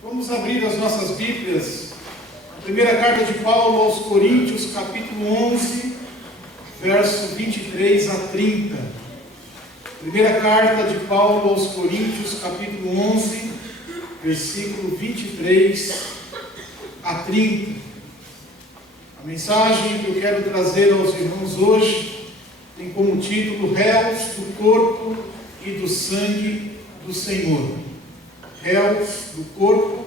Vamos abrir as nossas Bíblias. A primeira carta de Paulo aos Coríntios, capítulo 11, verso 23 a 30. Primeira carta de Paulo aos Coríntios, capítulo 11, versículo 23 a 30. A mensagem que eu quero trazer aos irmãos hoje tem como título: Réus do corpo e do sangue do Senhor. Réus do corpo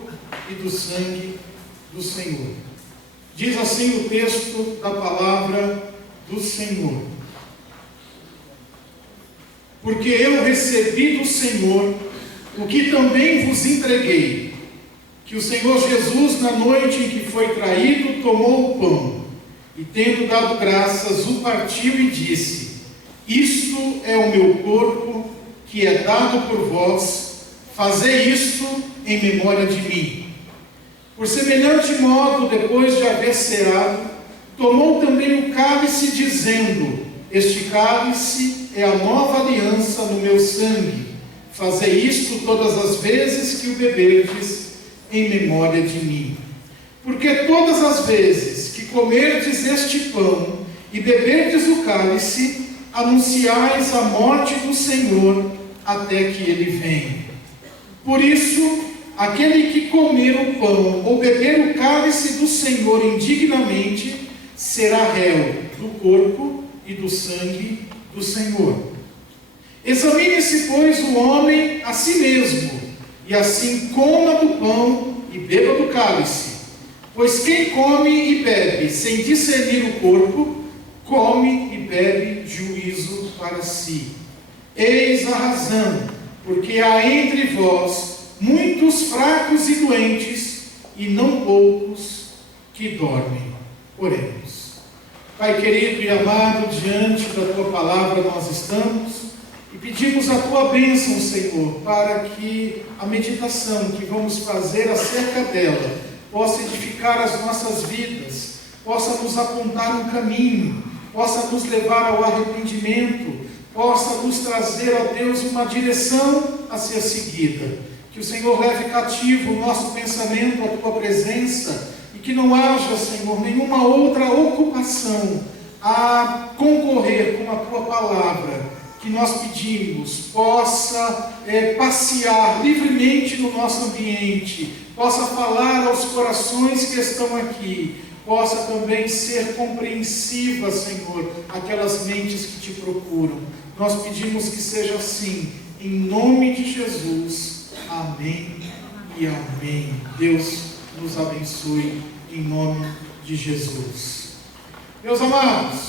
e do sangue do Senhor. Diz assim o texto da palavra do Senhor: Porque eu recebi do Senhor o que também vos entreguei, que o Senhor Jesus, na noite em que foi traído, tomou o pão, e tendo dado graças, o partiu e disse: Isto é o meu corpo, que é dado por vós, fazei isto em memória de mim. Por semelhante modo, depois de haver ceado, tomou também o cálice, dizendo: Este cálice é a nova aliança no meu sangue. Fazei isto todas as vezes que o beberdes, em memória de mim. Porque todas as vezes que comerdes este pão e beberdes o cálice, anunciais a morte do Senhor até que ele venha. Por isso, aquele que comer o pão ou beber o cálice do Senhor indignamente, será réu do corpo e do sangue do Senhor. Examine-se, pois, o homem a si mesmo, e assim coma do pão e beba do cálice. Pois quem come e bebe sem discernir o corpo, come e bebe juízo para si. Eis a razão, porque há entre vós muitos fracos e doentes, e não poucos que dormem. Oremos. Pai querido e amado, diante da Tua palavra nós estamos e pedimos a Tua bênção, Senhor, para que a meditação que vamos fazer acerca dela possa edificar as nossas vidas, possa nos apontar um caminho, possa nos levar ao arrependimento, possa nos trazer, ó Deus, uma direção a ser seguida. Que o Senhor leve cativo o nosso pensamento à Tua presença e que não haja, Senhor, nenhuma outra ocupação a concorrer com a Tua palavra, que nós pedimos possa passear livremente no nosso ambiente, possa falar aos corações que estão aqui, possa também ser compreensiva, Senhor, aquelas mentes que Te procuram. Nós pedimos que seja assim, em nome de Jesus. Amém e amém. Deus nos abençoe em nome de Jesus. Meus amados,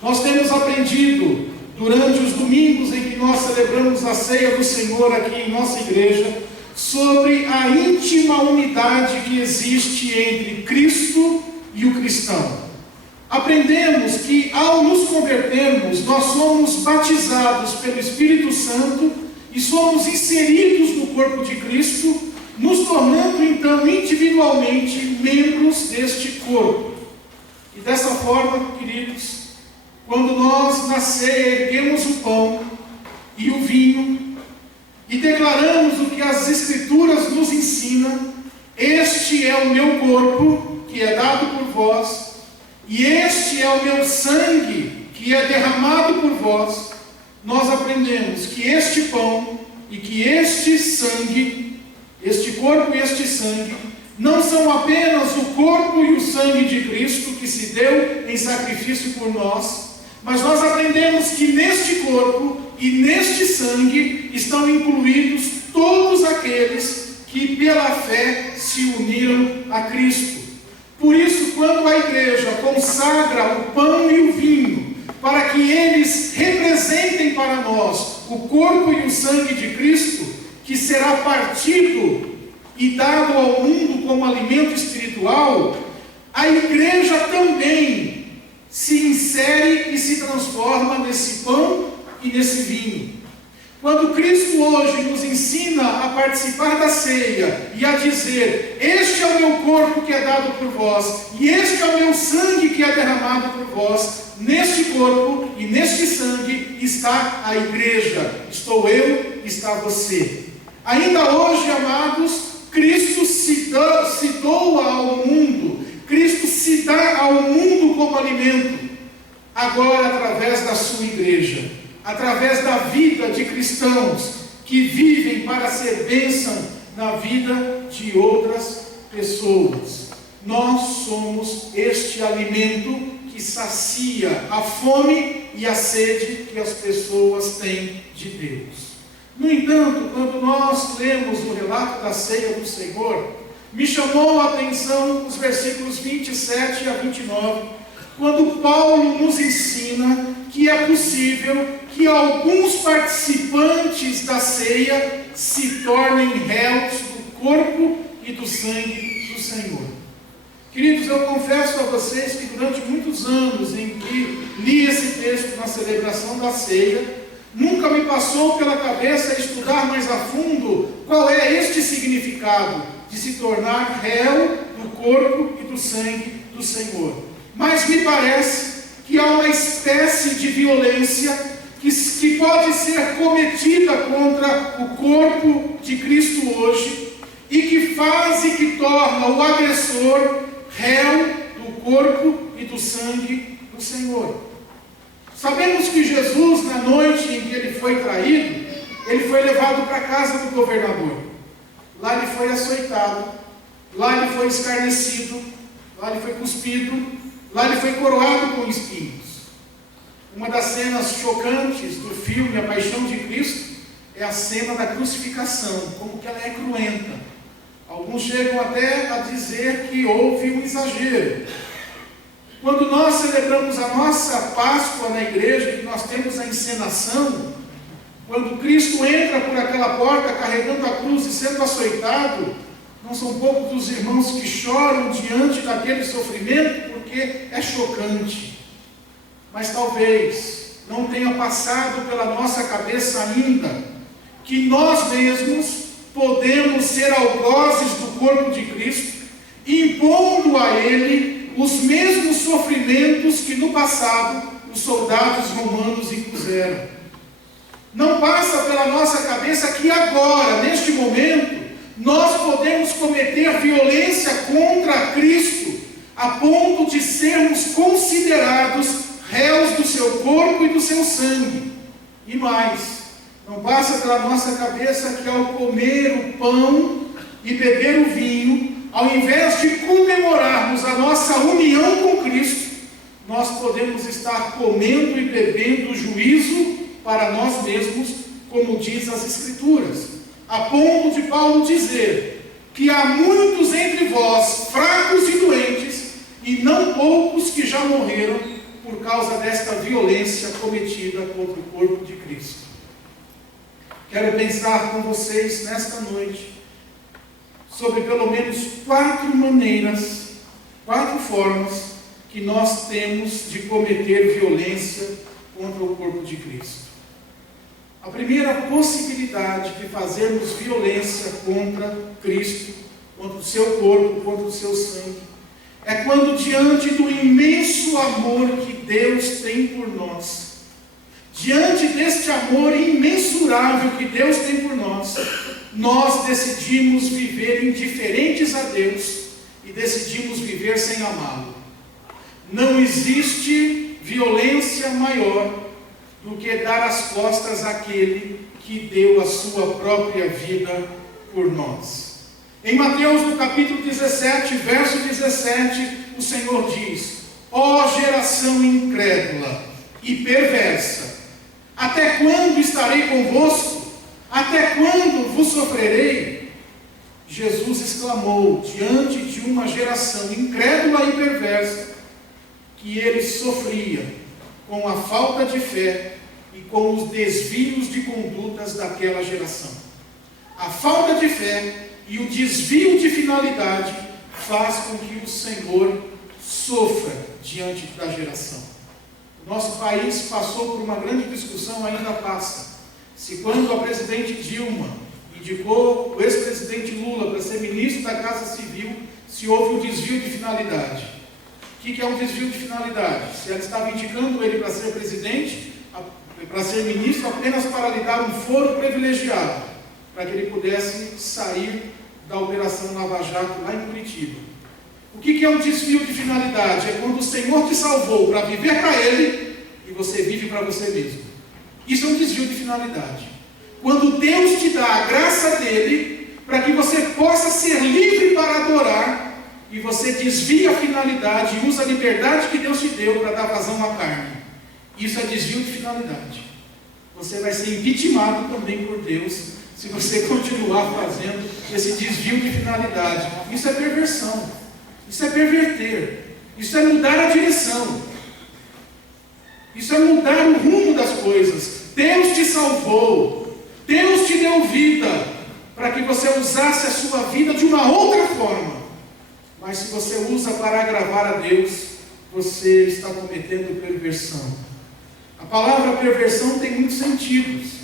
nós temos aprendido durante os domingos em que nós celebramos a ceia do Senhor aqui em nossa igreja sobre a íntima unidade que existe entre Cristo e o cristão. Aprendemos que ao nos convertermos, nós somos batizados pelo Espírito Santo e somos inseridos no corpo de Cristo, nos tornando então individualmente membros deste corpo. E dessa forma, queridos, quando nós na ceia erguemos o pão e o vinho e declaramos o que as Escrituras nos ensinam: este é o meu corpo, que é dado por vós, e este é o meu sangue, que é derramado por vós, nós aprendemos que este pão e que este sangue, este corpo e este sangue, não são apenas o corpo e o sangue de Cristo que se deu em sacrifício por nós, mas nós aprendemos que neste corpo e neste sangue estão incluídos todos aqueles que pela fé se uniram a Cristo. Por isso, quando a igreja consagra o pão e o vinho, para que eles representem para nós o corpo e o sangue de Cristo, que será partido e dado ao mundo como alimento espiritual, a igreja também se insere e se transforma nesse pão e nesse vinho. Quando Cristo hoje nos ensina a participar da ceia e a dizer: este é o meu corpo que é dado por vós, e este é o meu sangue que é derramado por vós, neste corpo e neste sangue está a igreja. Estou eu, está você. Ainda hoje, amados, Cristo se se doa ao mundo, Cristo se dá ao mundo como alimento, agora através da sua igreja, através da vida de cristãos que vivem para ser bênção na vida de outras pessoas. Nós somos este alimento que sacia a fome e a sede que as pessoas têm de Deus. No entanto, quando nós lemos o relato da ceia do Senhor, me chamou a atenção os versículos 27 a 29, quando Paulo nos ensina que é possível que alguns participantes da ceia se tornem réus do corpo e do sangue do Senhor. Queridos, eu confesso a vocês que durante muitos anos em que li esse texto na celebração da ceia, nunca me passou pela cabeça estudar mais a fundo qual é este significado de se tornar réu do corpo e do sangue do Senhor. Mas me parece que há uma espécie de violência que pode ser cometida contra o corpo de Cristo hoje e que faz e que torna o agressor réu do corpo e do sangue do Senhor. Sabemos que Jesus, na noite em que ele foi traído, ele foi levado para a casa do governador. Lá ele foi açoitado, lá ele foi escarnecido, lá ele foi cuspido, lá ele foi coroado com espinhos. Uma das cenas chocantes do filme A Paixão de Cristo é a cena da crucificação, como que ela é cruenta. Alguns chegam até a dizer que houve um exagero. Quando nós celebramos a nossa Páscoa na igreja, que nós temos a encenação, quando Cristo entra por aquela porta carregando a cruz e sendo açoitado, não são poucos os irmãos que choram diante daquele sofrimento, porque é chocante. Mas talvez não tenha passado pela nossa cabeça ainda que nós mesmos podemos ser algozes do corpo de Cristo, impondo a Ele os mesmos sofrimentos que no passado os soldados romanos impuseram. Não passa pela nossa cabeça que agora, neste momento, nós podemos cometer violência contra Cristo, a ponto de sermos considerados réus do seu corpo e do seu sangue. E mais, não passa pela nossa cabeça que ao comer o pão e beber o vinho, ao invés de comemorarmos a nossa união com Cristo, nós podemos estar comendo e bebendo juízo para nós mesmos, como diz as Escrituras, a ponto de Paulo dizer que há muitos entre vós fracos e doentes, e não poucos que já morreram por causa desta violência cometida contra o corpo de Cristo. Quero pensar com vocês nesta noite sobre pelo menos 4 maneiras, 4 formas que nós temos de cometer violência contra o corpo de Cristo. A primeira possibilidade de fazermos violência contra Cristo, contra o seu corpo, contra o seu sangue, é quando diante do imenso amor que Deus tem por nós, diante deste amor imensurável que Deus tem por nós, nós decidimos viver indiferentes a Deus e decidimos viver sem amá-lo. Não existe violência maior do que dar as costas àquele que deu a sua própria vida por nós. Em Mateus, no capítulo 17, verso 17, o Senhor diz: ó geração incrédula e perversa, até quando estarei convosco? Até quando vos sofrerei? Jesus exclamou diante de uma geração incrédula e perversa que ele sofria com a falta de fé e com os desvios de condutas daquela geração. A falta de fé e o desvio de finalidade faz com que o Senhor sofra diante da geração. O nosso país passou por uma grande discussão, ainda passa, se quando a presidente Dilma indicou o ex-presidente Lula para ser ministro da Casa Civil, se houve um desvio de finalidade. O que é um desvio de finalidade? Se ela estava indicando ele para ser presidente, para ser ministro, apenas para lhe dar um foro privilegiado, para que ele pudesse sair da Operação Lava Jato lá em Curitiba. O que é um desvio de finalidade? É quando o Senhor te salvou para viver para Ele e você vive para você mesmo. Isso é um desvio de finalidade. Quando Deus te dá a graça dEle para que você possa ser livre para adorar e você desvia a finalidade e usa a liberdade que Deus te deu para dar vazão à carne. Isso é desvio de finalidade. Você vai ser vitimado também por Deus se você continuar fazendo esse desvio de finalidade. Isso é perversão. Isso é perverter. Isso é mudar a direção. Isso é mudar o rumo das coisas. Deus te salvou. Deus te deu vida para que você usasse a sua vida de uma outra forma. Mas se você usa para agravar a Deus, você está cometendo perversão. A palavra perversão tem muitos sentidos.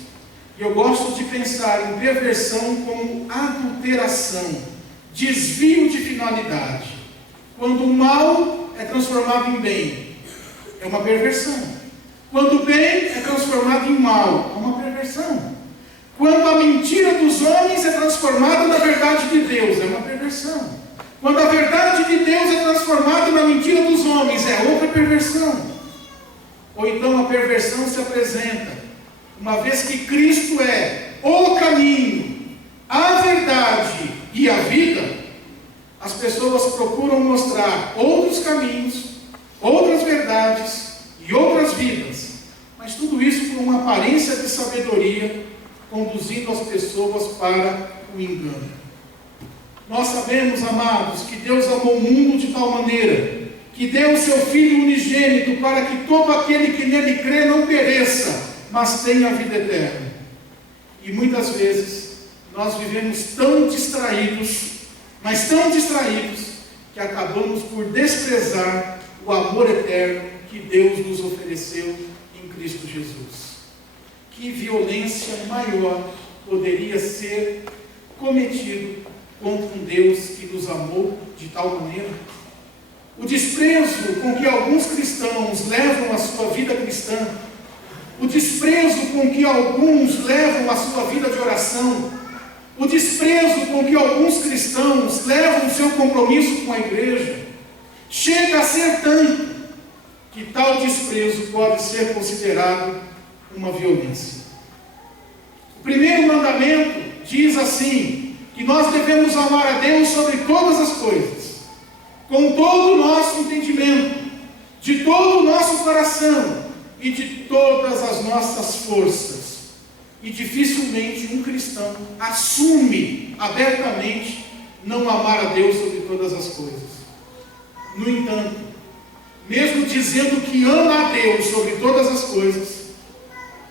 E eu gosto de pensar em perversão como adulteração, desvio de finalidade. Quando o mal é transformado em bem, é uma perversão. Quando o bem é transformado em mal, é uma perversão. Quando a mentira dos homens é transformada na verdade de Deus, é uma perversão. Quando a verdade de Deus é transformada na mentira dos homens, é outra perversão. Ou então a perversão se apresenta, uma vez que Cristo é o caminho, a verdade e a vida, as pessoas procuram mostrar outros caminhos, outras verdades e outras vidas, mas tudo isso com uma aparência de sabedoria, conduzindo as pessoas para o engano. Nós sabemos, amados, que Deus amou o mundo de tal maneira que deu o seu Filho unigênito para que todo aquele que nele crê não pereça, mas tenha a vida eterna. E muitas vezes nós vivemos tão distraídos, mas tão distraídos, que acabamos por desprezar o amor eterno que Deus nos ofereceu em Cristo Jesus. Que violência maior poderia ser cometido contra um Deus que nos amou de tal maneira? O desprezo com que alguns cristãos levam a sua vida cristã, o desprezo com que alguns levam a sua vida de oração, o desprezo com que alguns cristãos levam o seu compromisso com a igreja, chega a ser tanto que tal desprezo pode ser considerado uma violência. O primeiro mandamento diz assim, que nós devemos amar a Deus sobre todas as coisas, com todo o nosso entendimento, de todo o nosso coração e de todas as nossas forças. E dificilmente um cristão assume abertamente não amar a Deus sobre todas as coisas. No entanto, mesmo dizendo que ama a Deus sobre todas as coisas,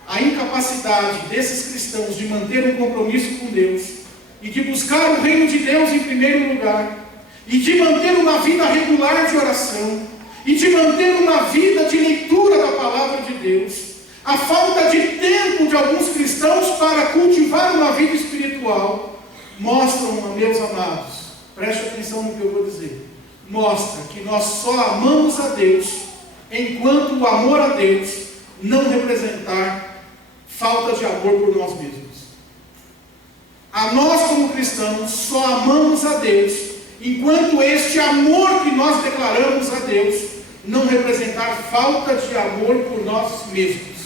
a incapacidade desses cristãos de manter um compromisso com Deus e de buscar o reino de Deus em primeiro lugar, e de manter uma vida regular de oração, e de manter uma vida de leitura da palavra de Deus, a falta de tempo de alguns cristãos para cultivar uma vida espiritual, mostram, meus amados, preste atenção no que eu vou dizer, mostra que nós só amamos a Deus enquanto o amor a Deus não representar falta de amor por nós mesmos. A nós como cristãos só amamos a Deus enquanto este amor que nós declaramos a Deus não representar falta de amor por nós mesmos.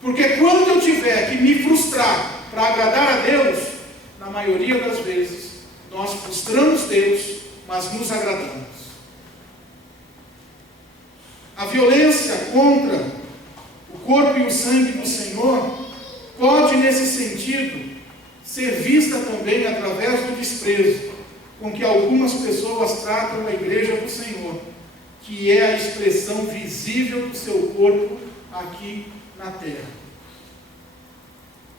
Porque quando eu tiver que me frustrar para agradar a Deus, na maioria das vezes, nós frustramos Deus, mas nos agradamos. A violência contra o corpo e o sangue do Senhor pode, nesse sentido, ser vista também através do desprezo com que algumas pessoas tratam a igreja do Senhor, que é a expressão visível do seu corpo aqui na terra.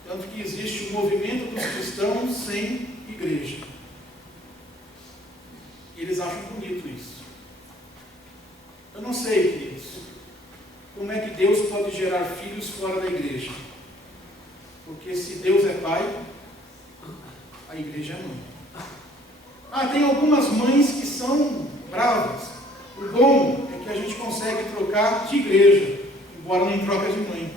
Tanto que existe o movimento dos cristãos sem igreja. E eles acham bonito isso. Eu não sei, queridos, como é que Deus pode gerar filhos fora da igreja. Porque se Deus é pai, a igreja é mãe. Tem algumas mães que são bravas. O bom é que a gente consegue trocar de igreja, embora não troca de mãe.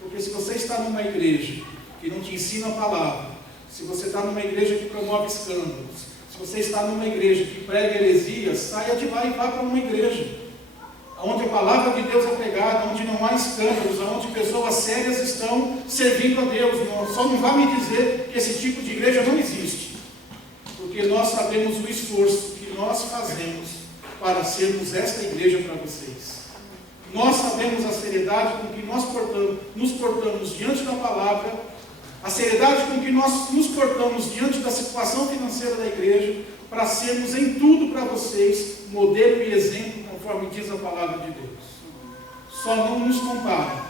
Porque se você está numa igreja que não te ensina a palavra, Se você está numa igreja que promove escândalos, se você está numa igreja que prega heresias, saia de lá e vá para uma igreja onde a palavra de Deus é pregada, onde não há escândalos, onde pessoas sérias estão servindo a Deus. Só não vá me dizer que esse tipo de igreja não existe, porque nós sabemos o esforço que nós fazemos para sermos esta igreja para vocês. Nós sabemos a seriedade com que nós nos portamos diante da palavra, a seriedade com que nós nos portamos diante da situação financeira da igreja, para sermos em tudo para vocês modelo e exemplo, conforme diz a palavra de Deus. Só não nos comparem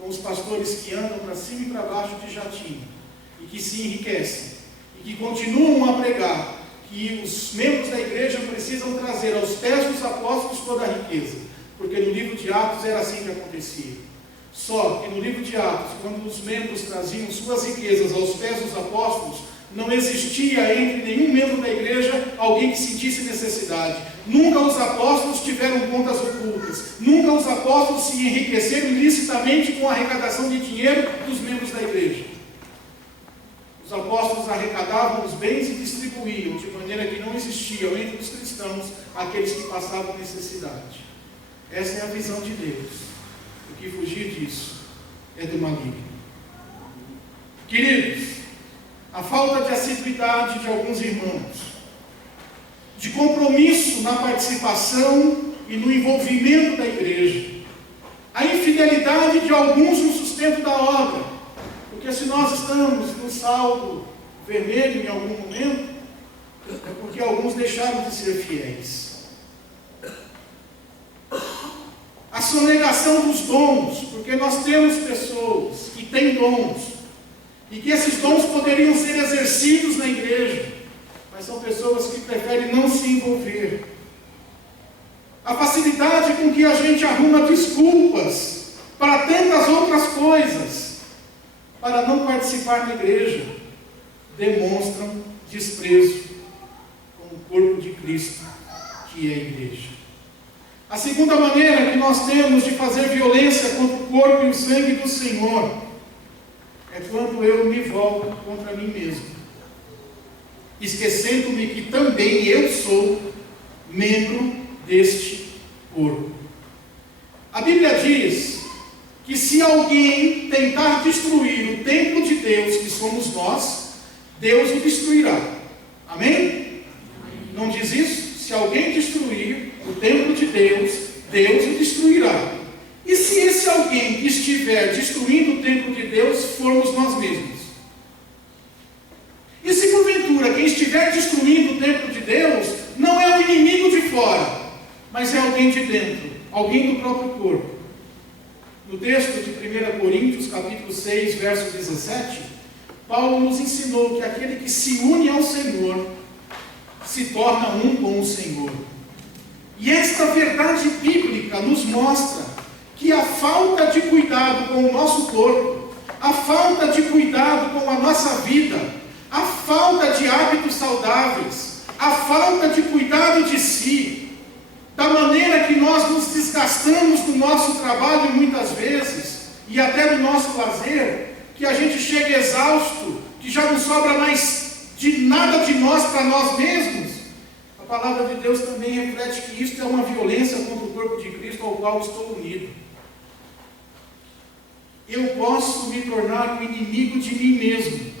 com os pastores que andam para cima e para baixo de jatinho, e que se enriquecem, e que continuam a pregar que os membros da igreja precisam trazer aos pés dos apóstolos toda a riqueza, porque no livro de Atos era assim que acontecia. Só que no livro de Atos, quando os membros traziam suas riquezas aos pés dos apóstolos, não existia entre nenhum membro da igreja alguém que sentisse necessidade. Nunca os apóstolos tiveram contas ocultas. Nunca os apóstolos se enriqueceram ilicitamente com a arrecadação de dinheiro dos membros da igreja. Os apóstolos arrecadavam os bens e distribuíam, de maneira que não existiam entre os cristãos aqueles que passavam necessidade. Essa é a visão de Deus. O que fugir disso é do maligno. Queridos, a falta de assiduidade de alguns irmãos, de compromisso na participação e no envolvimento da igreja, a infidelidade de alguns no sustento da obra, porque se nós estamos no saldo vermelho em algum momento, é porque alguns deixaram de ser fiéis. A sonegação dos dons, porque nós temos pessoas que têm dons, e que esses dons poderiam ser exercidos na igreja, mas são pessoas que preferem não se envolver. A facilidade com que a gente arruma desculpas para tantas outras coisas, para não participar da igreja, demonstram desprezo com o corpo de Cristo, que é a igreja. A segunda maneira que nós temos de fazer violência contra o corpo e o sangue do Senhor é quando eu me volto contra mim mesmo, esquecendo-me que também eu sou membro deste corpo. A Bíblia diz que se alguém tentar destruir o templo de Deus, que somos nós, Deus o destruirá. Amém? Não diz isso? Se alguém destruir o templo de Deus, Deus o destruirá. E se esse alguém que estiver destruindo o templo de Deus formos nós mesmos? E se porventura quem estiver destruindo o templo de Deus não é o inimigo de fora, mas é alguém de dentro, alguém do próprio corpo? No texto de 1 Coríntios, capítulo 6, verso 17, Paulo nos ensinou que aquele que se une ao Senhor se torna um com o Senhor. E esta verdade bíblica nos mostra que a falta de cuidado com o nosso corpo, a falta de cuidado com a nossa vida, a falta de hábitos saudáveis, a falta de cuidado de si, da maneira que nós nos desgastamos no nosso trabalho muitas vezes, e até no nosso lazer, que a gente chega exausto, que já não sobra mais de nada de nós para nós mesmos. A palavra de Deus também reflete que isso é uma violência contra o corpo de Cristo ao qual estou unido. Eu posso me tornar um inimigo de mim mesmo,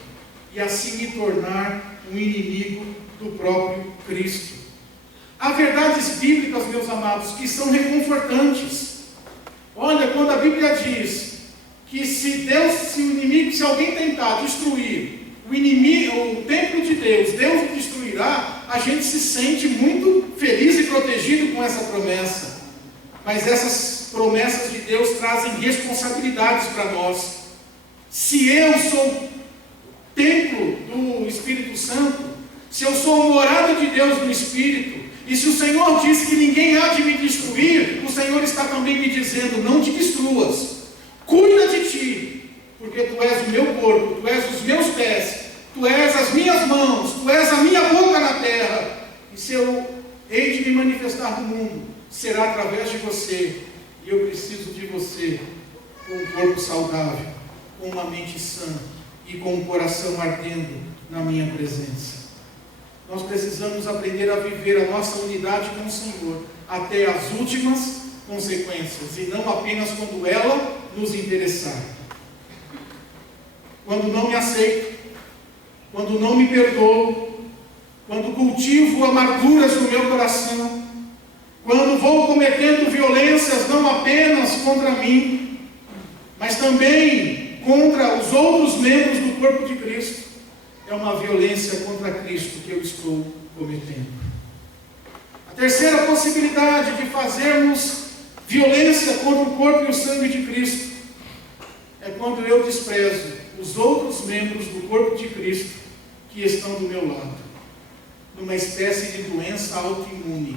e assim me tornar um inimigo do próprio Cristo. Há verdades bíblicas, meus amados, que são reconfortantes. Olha, quando a Bíblia diz que se alguém tentar destruir o templo de Deus, Deus o destruirá, a gente se sente muito feliz e protegido com essa promessa. Mas essas promessas de Deus trazem responsabilidades para nós. Se eu sou templo do Espírito Santo, se eu sou morada de Deus no Espírito, e se o Senhor diz que ninguém há de me destruir, o Senhor está também me dizendo: não te destruas, cuida de ti, porque tu és o meu corpo, tu és os meus pés, tu és as minhas mãos, tu és a minha boca na terra, e se eu hei de me manifestar no mundo, será através de você, e eu preciso de você com um corpo saudável, com uma mente sã e com o coração ardendo na minha presença. Nós precisamos aprender a viver a nossa unidade com o Senhor até as últimas consequências, e não apenas quando ela nos interessar. Quando não me aceito, quando não me perdoo, quando cultivo amarguras no meu coração, quando vou cometendo violências não apenas contra mim, mas também contra os outros membros do corpo de Cristo, é uma violência contra Cristo que eu estou cometendo. A terceira possibilidade de fazermos violência contra o corpo e o sangue de Cristo é quando eu desprezo os outros membros do corpo de Cristo que estão do meu lado, numa espécie de doença autoimune.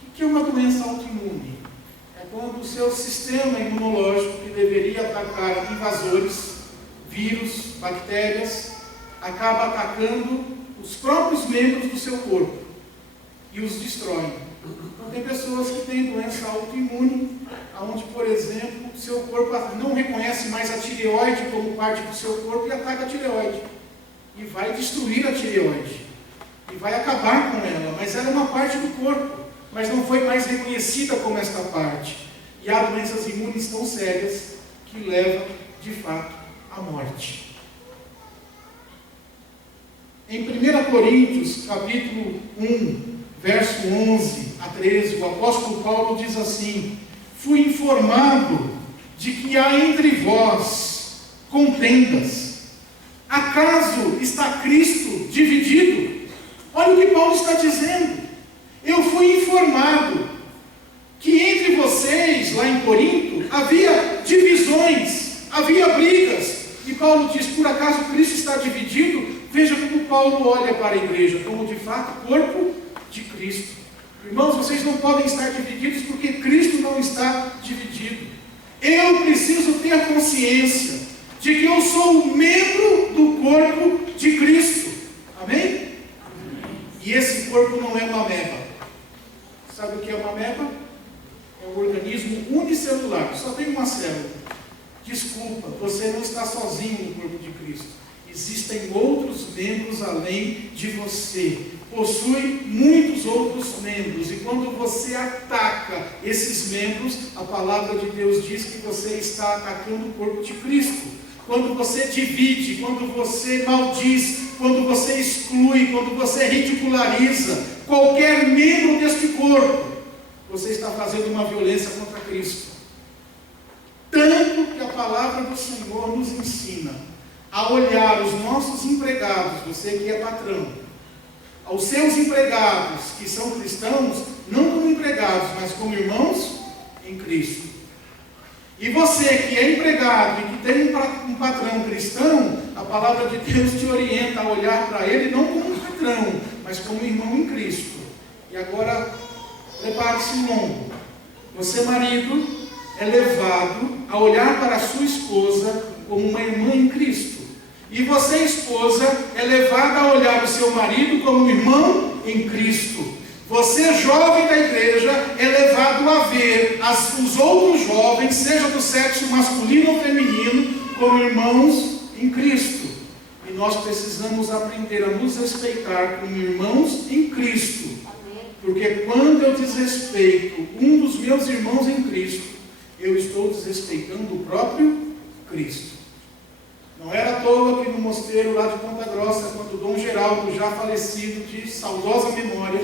O que é uma doença autoimune? É quando o seu sistema imunológico, que deveria atacar invasores, vírus, bactérias, acaba atacando os próprios membros do seu corpo e os destrói. Então, tem pessoas que têm doença autoimune, onde, por exemplo, o seu corpo não reconhece mais a tireoide como parte do seu corpo e ataca a tireoide. E vai destruir a tireoide. E vai acabar com ela. Mas era uma parte do corpo, mas não foi mais reconhecida como esta parte. E há doenças imunes tão sérias que levam, de fato, à morte. Em 1 Coríntios, capítulo 1, verso 11 a 13, o apóstolo Paulo diz assim: fui informado de que há entre vós contendas. Acaso está Cristo dividido? Olha o que Paulo está dizendo. Eu fui informado que entre vocês, lá em Corinto, havia divisões, havia brigas. E Paulo diz: por acaso Cristo está dividido? Veja como Paulo olha para a igreja, como de fato corpo de Cristo. Irmãos, vocês não podem estar divididos porque Cristo não está dividido. Eu preciso ter consciência de que eu sou um membro do corpo de Cristo. Amém? E esse corpo não é uma ameba. Sabe o que é uma ameba? É um organismo unicelular, só tem uma célula. Desculpa, você não está sozinho no corpo de Cristo. Existem outros membros além de você. Possui muitos outros membros. E quando você ataca esses membros, a palavra de Deus diz que você está atacando o corpo de Cristo. Quando você divide, quando você maldiz, quando você exclui, quando você ridiculariza qualquer membro deste corpo, você está fazendo uma violência contra Cristo. Tanto que a palavra do Senhor nos ensina a olhar os nossos empregados, você que é patrão, aos seus empregados que são cristãos, não como empregados, mas como irmãos em Cristo. E você que é empregado e que tem um patrão cristão, a palavra de Deus te orienta a olhar para ele não como um patrão, mas como irmão em Cristo. E agora, prepare-se um longo. Você, marido, é levado a olhar para a sua esposa como uma irmã em Cristo. E você, esposa, é levada a olhar o seu marido como um irmão em Cristo. Você, jovem da igreja, é levado a ver os outros jovens, seja do sexo masculino ou feminino, como irmãos em Cristo. E nós precisamos aprender a nos respeitar como irmãos em Cristo. Porque quando eu desrespeito um dos meus irmãos em Cristo, eu estou desrespeitando o próprio Cristo. Não era à toa que no mosteiro lá de Ponta Grossa, quando Dom Geraldo, já falecido, de saudosa memória,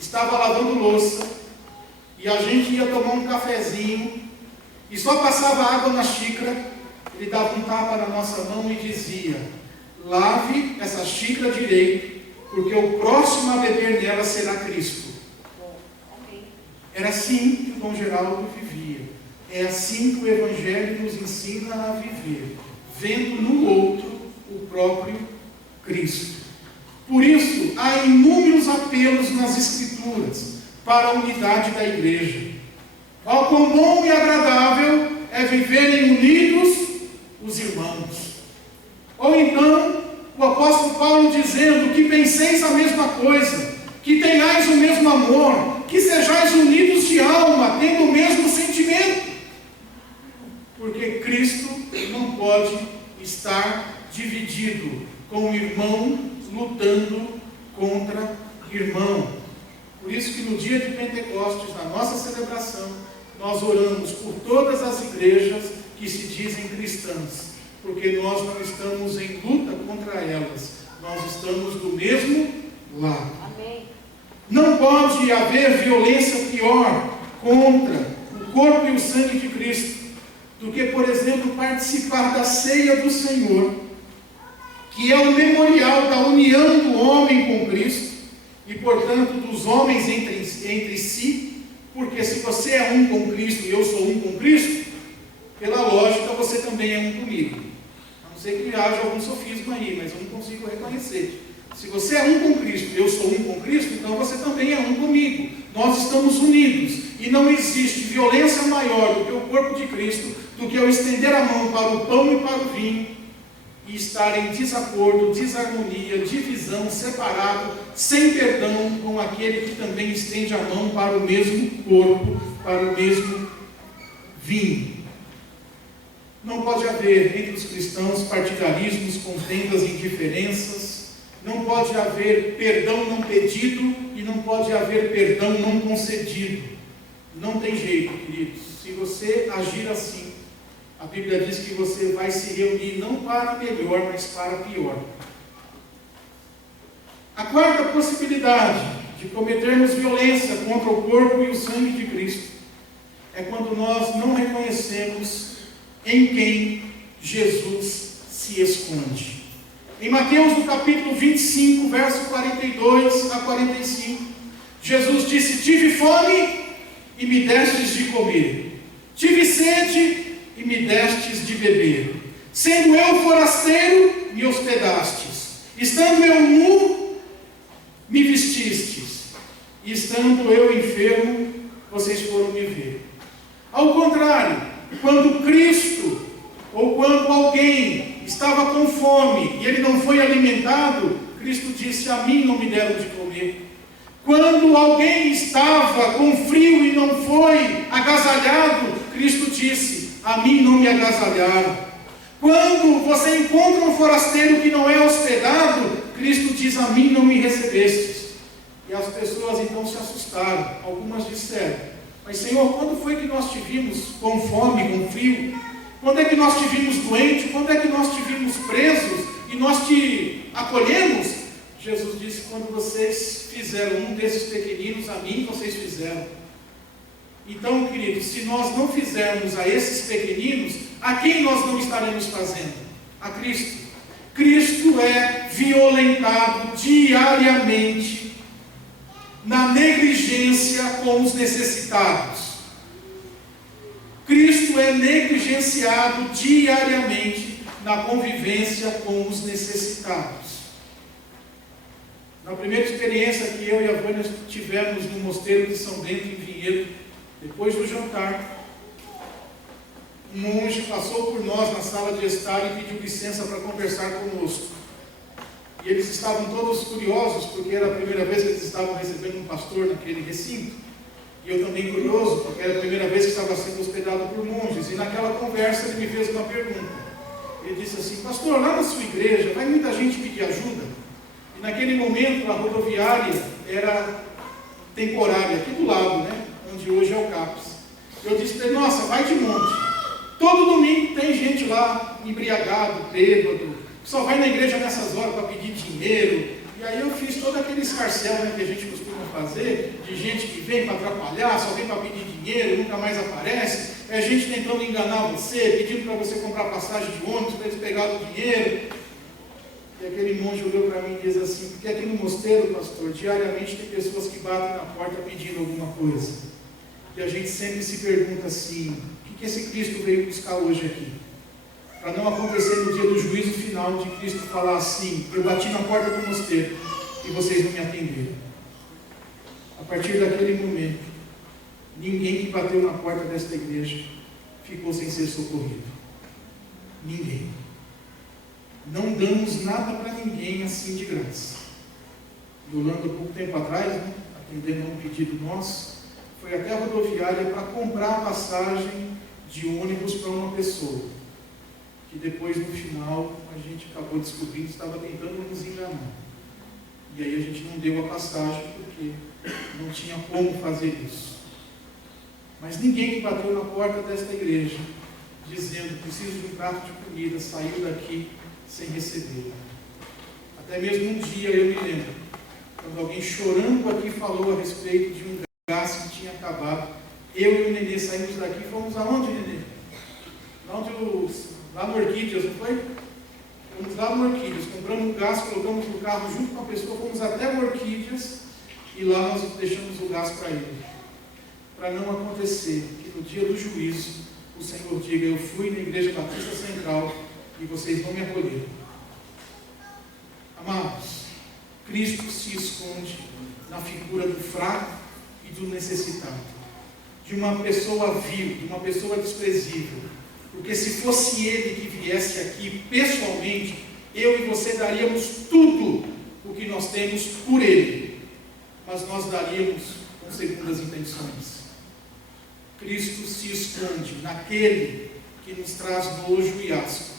estava lavando louça, e a gente ia tomar um cafezinho, e só passava água na xícara, ele dava um tapa na nossa mão e dizia: lave essa xícara direito, porque o próximo a beber nela será Cristo. Era assim que o Dom Geraldo vivia. É assim que o Evangelho nos ensina a viver, vendo no outro o próprio Cristo. Por isso, há inúmeros apelos nas Escrituras para a unidade da igreja. Ó, quão bom e agradável é viverem unidos os irmãos. Ou então, o apóstolo Paulo dizendo que penseis a mesma coisa, que tenhais o mesmo amor, que sejais unidos de alma, tendo o mesmo sentimento. Porque Cristo não pode estar dividido com o irmão, lutando contra irmão. Por isso que no dia de Pentecostes, na nossa celebração, nós oramos por todas as igrejas que se dizem cristãs, porque nós não estamos em luta contra elas, nós estamos do mesmo lado. Amém. Não pode haver violência pior contra o corpo e o sangue de Cristo do que, por exemplo, participar da ceia do Senhor, que é o memorial da união do homem com Cristo e, portanto, dos homens entre si, porque se você é um com Cristo e eu sou um com Cristo, pela lógica você também é um comigo. A não ser que haja algum sofisma aí, mas eu não consigo reconhecer. Se você é um com Cristo e eu sou um com Cristo, então você também é um comigo. Nós estamos unidos e não existe violência maior do que o corpo de Cristo, do que eu estender a mão para o pão e para o vinho e estar em desacordo, desarmonia, divisão, separado, sem perdão com aquele que também estende a mão para o mesmo corpo, para o mesmo vinho. Não pode haver entre os cristãos partidarismos, contendas e indiferenças. Não pode haver perdão não pedido e não pode haver perdão não concedido. Não tem jeito, queridos. Se você agir assim, a Bíblia diz que você vai se reunir não para melhor, mas para pior. A quarta possibilidade de cometermos violência contra o corpo e o sangue de Cristo é quando nós não reconhecemos em quem Jesus se esconde. Em Mateus, no capítulo 25, verso 42 a 45, Jesus disse: tive fome e me destes de comer, tive sede e me destes de beber, sendo eu forasteiro, me hospedastes, estando eu nu, me vestistes, e estando eu enfermo, vocês foram me ver. Ao contrário, quando Cristo, ou quando alguém estava com fome e ele não foi alimentado, Cristo disse: a mim não me deram de comer. Quando alguém estava com frio e não foi agasalhado, Cristo disse: a mim não me agasalharam. Quando você encontra um forasteiro que não é hospedado, Cristo diz: a mim não me recebestes. E as pessoas então se assustaram. Algumas disseram: mas Senhor, quando foi que nós te vimos com fome, com frio? Quando é que nós te vimos doente? Quando é que nós te vimos presos e nós te acolhemos? Jesus disse: quando vocês fizeram um desses pequeninos, a mim vocês fizeram. Então, queridos, se nós não fizermos a esses pequeninos, a quem nós não estaremos fazendo? A Cristo. Cristo é violentado diariamente na negligência com os necessitados. Cristo é negligenciado diariamente na convivência com os necessitados. Na primeira experiência que eu e a Vânia tivemos no mosteiro de São Bento, em Vinhedo, depois do jantar, um monge passou por nós na sala de estar e pediu licença para conversar conosco. E eles estavam todos curiosos, porque era a primeira vez que eles estavam recebendo um pastor naquele recinto. E eu também curioso, porque era a primeira vez que estava sendo hospedado por monges. E naquela conversa ele me fez uma pergunta. Ele disse assim: pastor, lá na sua igreja vai muita gente pedir ajuda? E naquele momento a rodoviária era temporária, aqui do lado, né? Onde hoje é o CAPES. Eu disse para ele: nossa, vai de monte. Todo domingo tem gente lá, embriagado, bêbado, que só vai na igreja nessas horas para pedir dinheiro. E aí eu fiz todo aquele escarcéu, né, que a gente costuma fazer, de gente que vem para atrapalhar, só vem para pedir dinheiro, nunca mais aparece. É gente tentando enganar você, pedindo para você comprar passagem de ônibus para eles pegarem o dinheiro. E aquele monge olhou para mim e diz assim: porque aqui no mosteiro, pastor, diariamente tem pessoas que batem na porta pedindo alguma coisa. E a gente sempre se pergunta assim: o que esse Cristo veio buscar hoje aqui? Para não acontecer no dia do juízo final de Cristo falar assim: eu bati na porta do mosteiro e vocês não me atenderam. A partir daquele momento, ninguém que bateu na porta desta igreja ficou sem ser socorrido. Ninguém. Não damos nada para ninguém assim de graça. Yolanda, pouco tempo atrás, né, atendendo a um pedido nosso, foi até a rodoviária para comprar a passagem de ônibus para uma pessoa que depois, no final, a gente acabou descobrindo que estava tentando nos enganar. E aí a gente não deu a passagem, porque não tinha como fazer isso. Mas ninguém que bateu na porta desta igreja, dizendo, preciso de um prato de comida, saiu daqui sem receber. Até mesmo um dia, eu me lembro, quando alguém chorando aqui falou a respeito de um gás que tinha acabado, eu e o Nenê saímos daqui e fomos aonde, Nenê? Lá no Orquídeas, não foi? Fomos lá no Orquídeas, compramos um gás, colocamos no carro junto com a pessoa, fomos até o Orquídeas e lá nós deixamos o gás para ele. Para não acontecer que no dia do juízo o Senhor diga, eu fui na Igreja Batista Central e vocês não me acolheram. Amados, Cristo se esconde na figura do fraco e do necessitado, de uma pessoa vil, de uma pessoa desprezível. Porque se fosse Ele que viesse aqui pessoalmente, eu e você daríamos tudo o que nós temos por Ele, mas nós daríamos com segundas intenções. Cristo se esconde naquele que nos traz nojo e asco,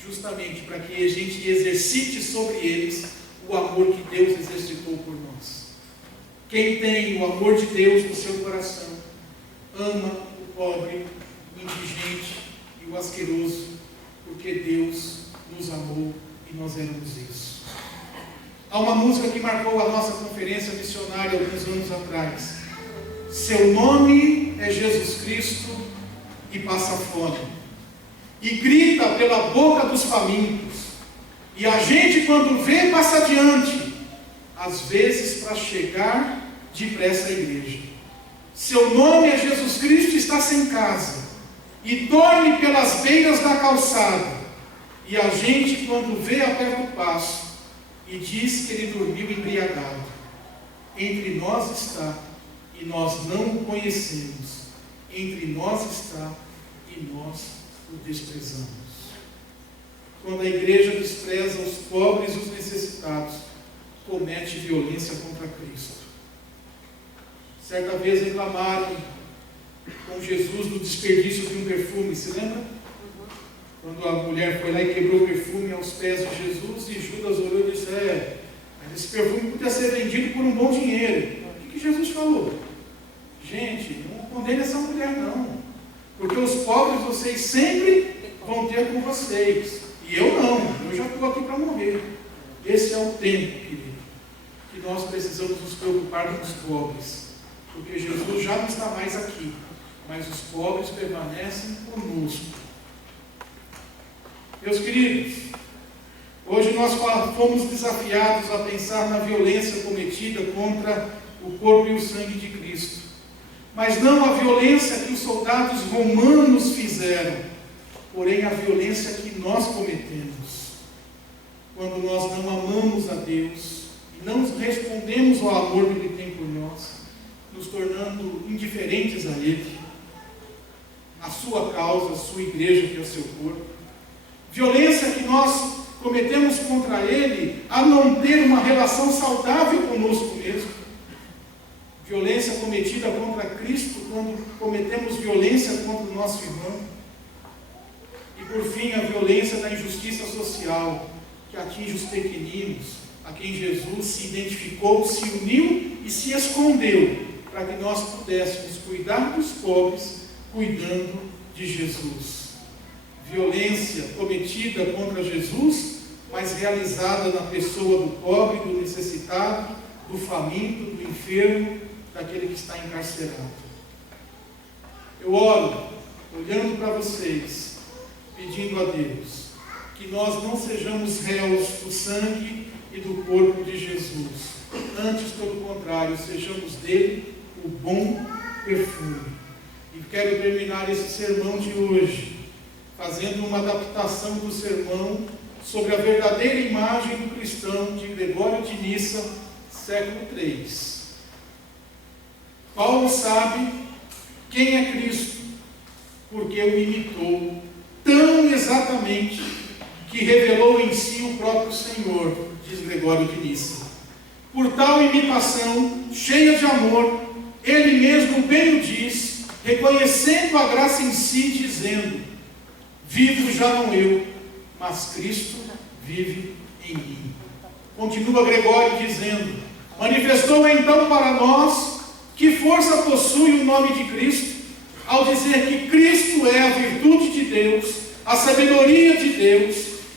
justamente para que a gente exercite sobre eles o amor que Deus exercitou por nós. Quem tem o amor de Deus no seu coração, ama o pobre, o indigente e o asqueroso, porque Deus nos amou e nós éramos isso. Há uma música que marcou a nossa conferência missionária alguns anos atrás. Seu nome é Jesus Cristo e passa fome. E grita pela boca dos famintos. E a gente, quando vê, passa adiante, às vezes para chegar depressa à igreja. Seu nome é Jesus Cristo e está sem casa. E dorme pelas beiras da calçada. E a gente, quando vê, aperta o passo e diz que ele dormiu embriagado. Entre nós está, e nós não o conhecemos. Entre nós está, e nós o desprezamos. Quando a igreja despreza os pobres e os necessitados, comete violência contra Cristo. Certa vez reclamaram com Jesus do desperdício de um perfume, se lembra? Quando a mulher foi lá e quebrou o perfume aos pés de Jesus, e Judas olhou e disse, mas esse perfume podia ser vendido por um bom dinheiro. O que Jesus falou? Gente, não condene essa mulher não, porque os pobres vocês sempre vão ter com vocês, e eu não, eu já estou aqui para morrer. Esse é o tempo, querido, que nós precisamos nos preocupar com os pobres, porque Jesus já não está mais aqui, mas os pobres permanecem conosco. Meus queridos, hoje nós fomos desafiados a pensar na violência cometida contra o corpo e o sangue de Cristo, mas não a violência que os soldados romanos fizeram, porém a violência que nós cometemos, quando nós não amamos a Deus e não respondemos ao amor que Ele tem por nós, nos tornando indiferentes a Ele, a sua causa, a sua igreja, que é o seu corpo. Violência que nós cometemos contra Ele a não ter uma relação saudável conosco mesmo. Violência cometida contra Cristo quando cometemos violência contra o nosso irmão. E por fim, a violência da injustiça social que atinge os pequeninos, a quem Jesus se identificou, se uniu e se escondeu para que nós pudéssemos cuidar dos pobres, cuidando de Jesus. Violência cometida contra Jesus, mas realizada na pessoa do pobre, do necessitado, do faminto, do enfermo, daquele que está encarcerado. Eu oro, olhando para vocês, pedindo a Deus, que nós não sejamos réus do sangue e do corpo de Jesus. Antes, pelo contrário, sejamos dele o bom perfume. E quero terminar esse sermão de hoje fazendo uma adaptação do sermão sobre a verdadeira imagem do cristão de Gregório de Nissa, século III. Paulo sabe quem é Cristo, porque o imitou tão exatamente que revelou em si o próprio Senhor, diz Gregório de Nissa. Por tal imitação, cheia de amor, ele mesmo bem o diz, reconhecendo a graça em si, dizendo: Vivo já não eu, mas Cristo vive em mim. Continua Gregório dizendo: manifestou então para nós que força possui o nome de Cristo, ao dizer que Cristo é a virtude de Deus, a sabedoria de Deus,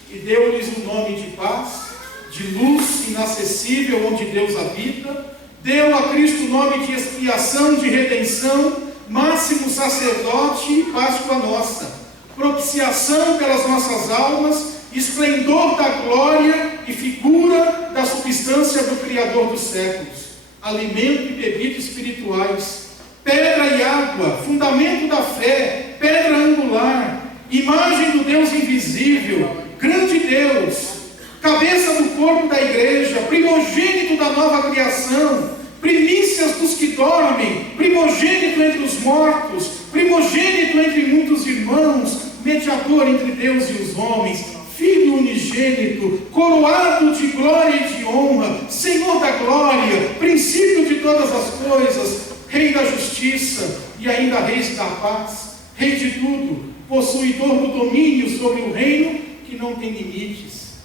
e deu-lhes o nome de paz, de luz inacessível onde Deus habita. Deu a Cristo o nome de expiação, de redenção, máximo sacerdote e Páscoa nossa, propiciação pelas nossas almas, esplendor da glória e figura da substância do Criador dos séculos, alimento e bebida espirituais, pedra e água, fundamento da fé, pedra angular, imagem do Deus invisível, grande Deus, cabeça do corpo da igreja, primogênito da nova criação, primícias dos que dormem, primogênito entre os mortos, primogênito entre muitos irmãos, mediador entre Deus e os homens, Filho unigênito, coroado de glória e de honra, Senhor da glória, princípio de todas as coisas, Rei da justiça e ainda Rei da paz, Rei de tudo, possuidor do domínio sobre o reino que não tem limites.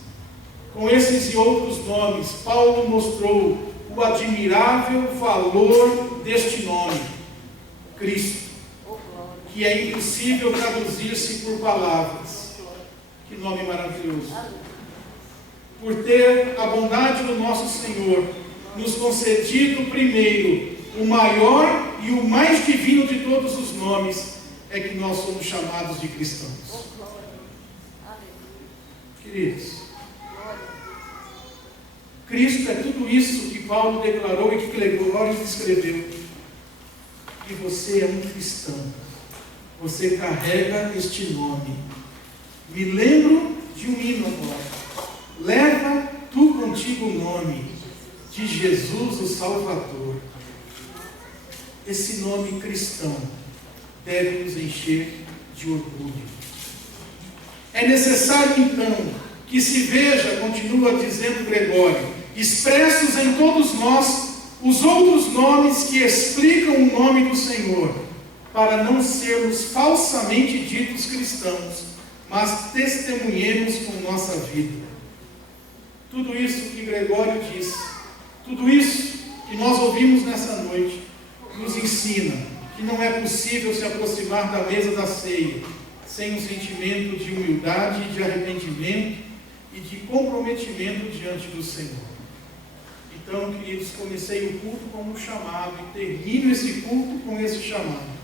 Com esses e outros nomes, Paulo mostrou o admirável valor deste nome, Cristo, que é impossível traduzir-se por palavras. Que nome maravilhoso! Por ter a bondade do nosso Senhor nos concedido primeiro o maior e o mais divino de todos os nomes, é que nós somos chamados de cristãos. Queridos, Cristo é tudo isso que Paulo declarou e que Gregório escreveu. E você é um cristão. Você carrega este nome. Me lembro de um hino agora. Leva tu contigo o nome de Jesus, o Salvador. Esse nome cristão deve nos encher de orgulho. É necessário então que se veja, continua dizendo Gregório, expressos em todos nós os outros nomes que explicam o nome do Senhor, para não sermos falsamente ditos cristãos, mas testemunhemos com nossa vida. Tudo isso que Gregório disse, tudo isso que nós ouvimos nessa noite, nos ensina que não é possível se aproximar da mesa da ceia sem um sentimento de humildade, de arrependimento e de comprometimento diante do Senhor. Então, queridos, comecei o culto com um chamado e termino esse culto com esse chamado.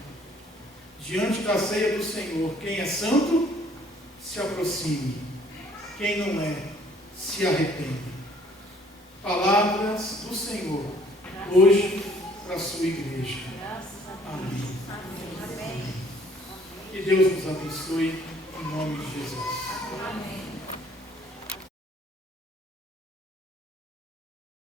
Diante da ceia do Senhor, quem é santo, se aproxime. Quem não é, se arrependa. Palavras do Senhor, hoje, para a sua igreja. Amém. Que Deus nos abençoe, em nome de Jesus. Amém.